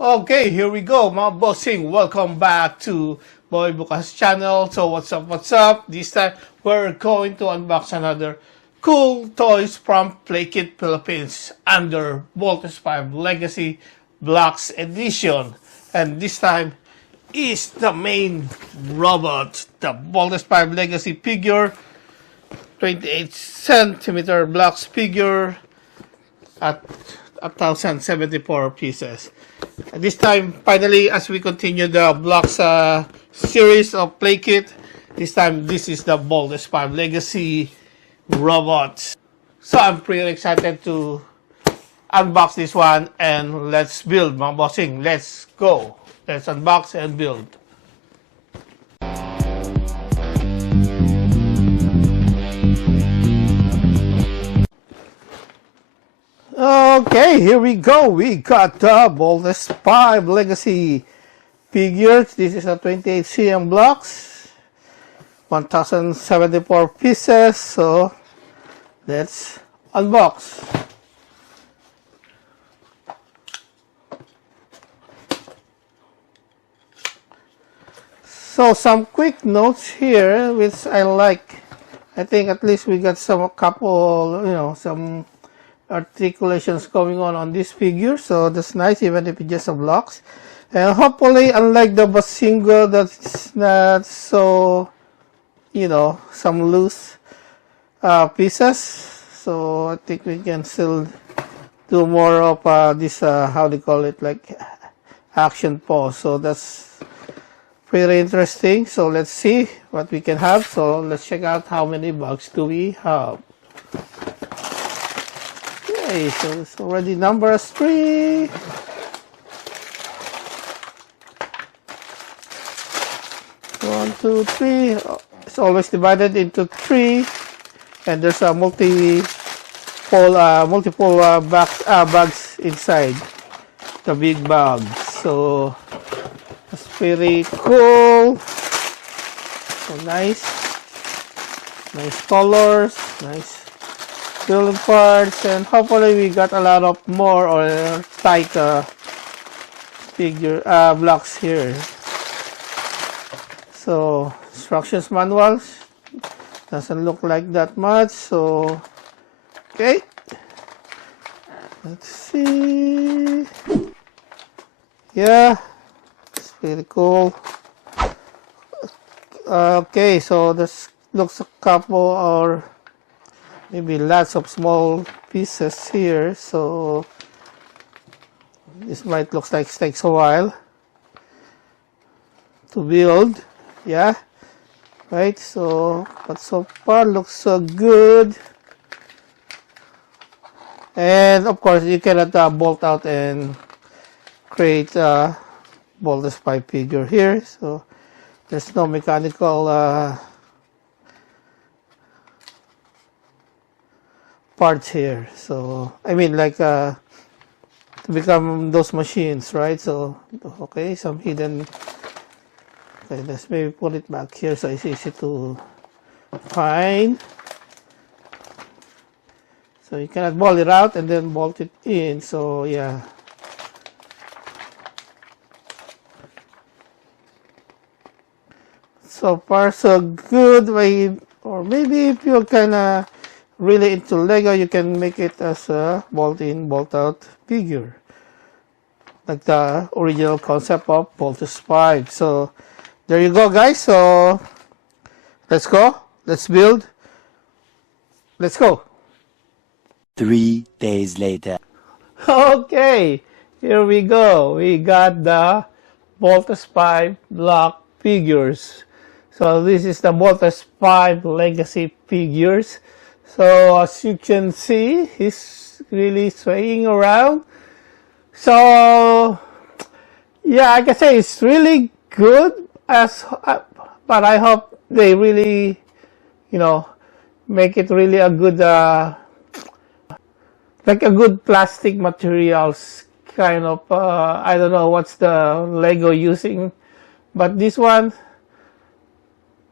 Okay, here we go, mga bossing. Welcome back to Boy Bukas channel. So what's up? This time we're going to unbox another cool toys from Playkit Philippines under Voltes V Legacy Blocks Edition. And this time is the main robot, the Voltes V Legacy figure, 28 centimeter blocks figure at 1,074 pieces. And this time, finally, as we continue the blocks series of Playkit, this time this is the Voltes V Legacy robot. So I'm pretty excited to unbox this one and let's build, mga bossing. Let's go. Let's unbox and build. Okay, here we go. We got the Voltes V Legacy figures. This is a 28 cm blocks, 1,074 pieces. So let's unbox. So some quick notes here, which I like. I think at least we got some couple, some articulations going on this figure, so that's nice, even if it's just a blocks. And hopefully, unlike the Basingo, that's not so, some loose pieces. So I think we can still do more of this, how they call it, like action pose. So that's pretty interesting. So let's see what we can have. So let's check out how many bugs do we have. Okay, so it's already number 3. 1, 2, 3. It's always divided into 3, and there's a multiple bags inside the big bag. So that's pretty cool. So nice colors, nice building parts, and hopefully we got a lot of more or tight figure blocks here. So instructions manuals doesn't look like that much. So okay, let's see. Yeah, it's pretty cool. Okay, so this looks a couple or maybe lots of small pieces here, so this might look like it takes a while to build. Yeah, right. So but so far looks so good, and of course you cannot bolt out and create a Voltes V figure here, so there's no mechanical parts here. So I mean, like to become those machines, right? So okay, some hidden. Okay, let's maybe put it back here so it's easy to find. So you cannot bolt it out and then bolt it in. So yeah. So far so good. Or maybe if you're kind of really into Lego, you can make it as a bolt-in, bolt-out figure, like the original concept of Voltes V. So there you go, guys. So let's go. Let's build. Let's go. 3 days later. Okay, here we go. We got the Voltes V block figures. So this is the Voltes V Legacy figures. So as you can see, he's really swaying around. So yeah, I can say it's really good. But I hope they really, make it really a good, like a good plastic materials kind of. I don't know what's the Lego using, but this one,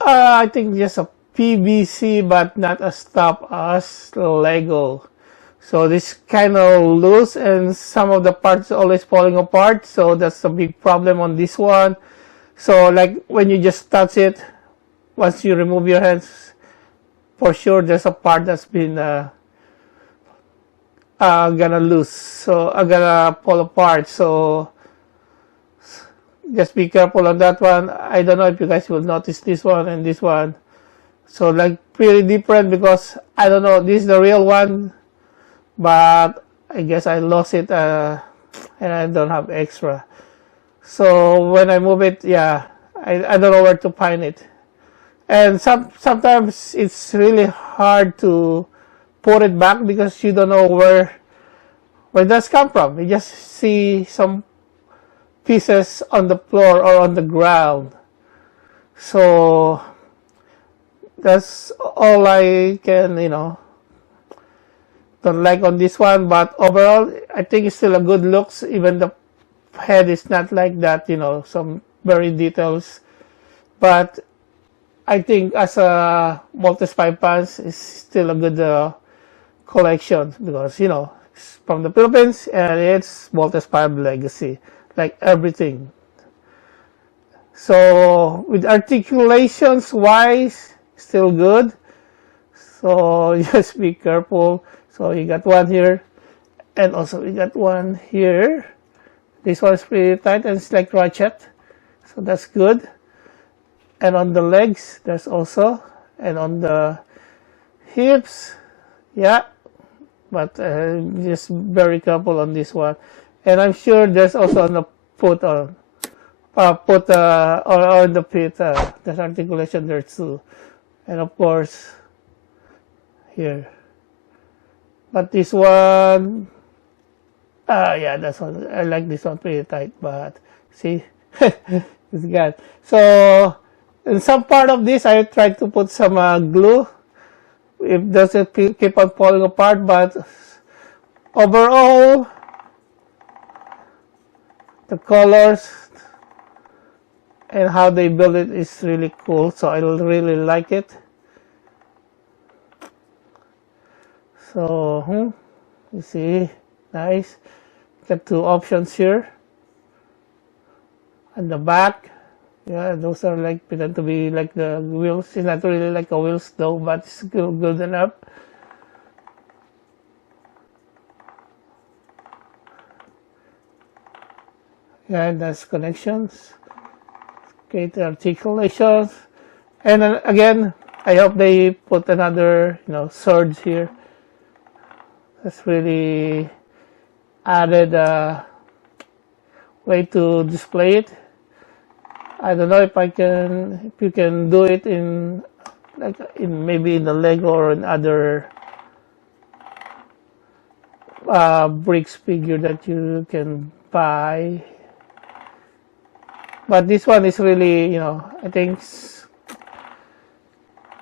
I think just a PVC, but not as tough as Lego. So this kind of loose, and some of the parts always falling apart. So that's a big problem on this one. So like when you just touch it, once you remove your hands, for sure there's a part that's been gonna lose. So gonna fall apart. So just be careful on that one. I don't know if you guys will notice this one and this one. So like pretty different, because I don't know, this is the real one, but I guess I lost it and I don't have extra. So when I move it, yeah, I don't know where to find it. And sometimes it's really hard to put it back because you don't know where that's come from. You just see some pieces on the floor or on the ground. So that's all I can, don't like on this one. But overall, I think it's still a good looks. Even the head is not like that, some very details. But I think as a Voltes 5 fans, it's still a good collection, because, it's from the Philippines and it's Voltes 5 Legacy, like everything. So with articulations wise, still good. So just be careful. So you got one here, and also we got one here. This one's pretty tight and it's like ratchet, so that's good. And on the legs, there's also, and on the hips, yeah. But just very careful on this one. And I'm sure there's also on the foot or on the feet, there's articulation there too. And of course, here. But this one, yeah, that's one. I like this one pretty tight, but see, it's got. So in some part of this, I tried to put some glue. It doesn't keep on falling apart, but overall, the colors and how they build it is really cool. So I really like it. So you see, nice. Got two options here. And the back, yeah, those are like pretend to be like the wheels. It's not really like a wheels though, but it's still good enough. Yeah, that's connections. Great articulations. And then again, I hope they put another, surge here. That's really added way to display it. I don't know if you can do it in maybe in the Lego or in other bricks figure that you can buy. But this one is really, I think,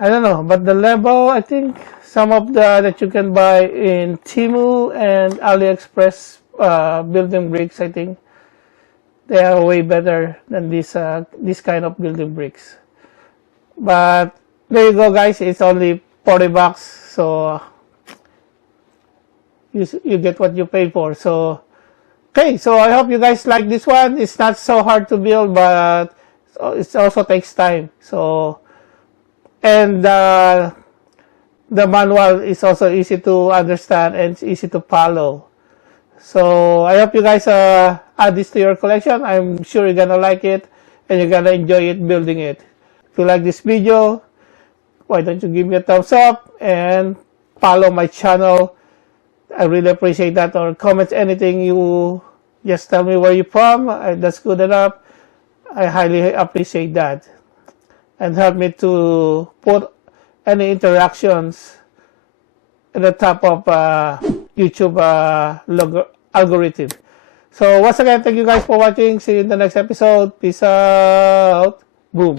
I don't know, but the level, I think some of that you can buy in Temu and AliExpress building bricks, I think they are way better than this kind of building bricks. But there you go, guys. It's only $40, so you get what you pay for. So okay, so I hope you guys like this one. It's not so hard to build, but it also takes time. So, and the manual is also easy to understand and it's easy to follow. So I hope you guys add this to your collection. I'm sure you're gonna like it and you're gonna enjoy it building it. If you like this video, why don't you give me a thumbs up and follow my channel. I really appreciate that. Or comment anything, you just tell me where you're from. That's good enough. I highly appreciate that. And help me to put any interactions at the top of YouTube algorithm. So once again, thank you guys for watching. See you in the next episode. Peace out. Boom.